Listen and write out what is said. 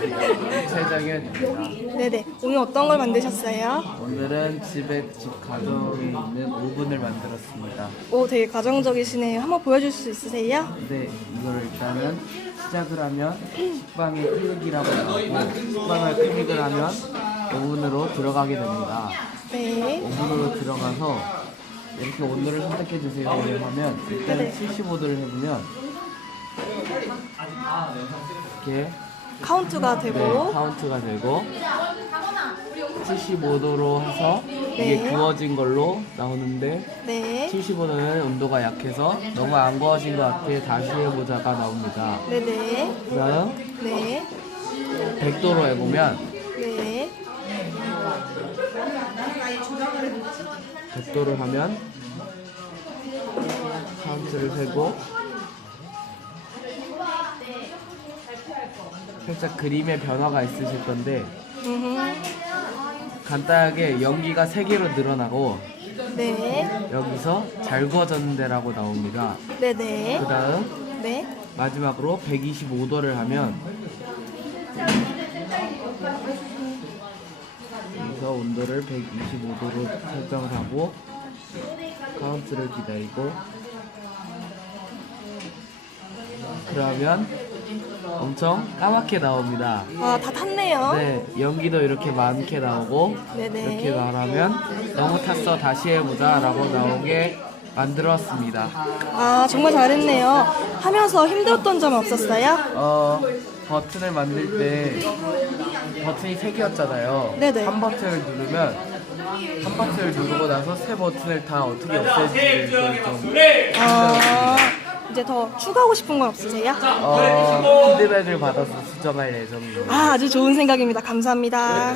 최정현입니다. 네네. 오늘 어떤 걸 만드셨어요? 오늘은 집에 집 가정에 있는 오븐을 만들었습니다. 오, 되게 가정적이시네요. 한번 보여줄 수 있으세요? 근데 이거를 일단은 시작을 하면 식빵의 클릭이라고 나오고 식빵을 클릭을 하면 오븐으로 들어가게 됩니다. 네. 오븐으로 들어가서 이렇게 온도를 선택해 주세요 하면 일단 은 네네. 75도를 해보면 이렇게 카운트가 네, 되고. 카운트가 되고 75도로 해서 이게 네. 구워진 걸로 나오는데 네. 75도는 온도가 약해서 너무 안 구워진 것 같아 다시 해보자가 나옵니다. 네네. 그 다음 네. 100도로 해보면 네. 100도를 하면 카운트를 세고 살짝 그림의 변화가 있으실 건데. 간단하게 연기가 3개로 늘어나고 네. 여기서 잘 구워졌는데라고 나옵니다. 네네. 그 다음 네. 마지막으로 125도를 하면 여기서 온도를 125도로 설정하고 카운트를 기다리고 그러면 엄청 까맣게 나옵니다. 아, 다 탔네요. 네, 연기도 이렇게 많게 나오고 네네. 이렇게 말하면 너무 탔어 다시 해보자 라고 나오게 만들었습니다. 아, 정말 잘했네요. 하면서 힘들었던 점 없었어요? 어 버튼을 만들 때 버튼이 세 개였잖아요. 네네. 한 버튼을 누르면 한 버튼을 누르고 나서 세 버튼을 다 어떻게 없앨지 좀 아, 이제 더 추가하고 싶은 건 없으세요? 어, 피드백을 받아서 수정할 예정입니다. 아, 아주 좋은 생각입니다. 감사합니다.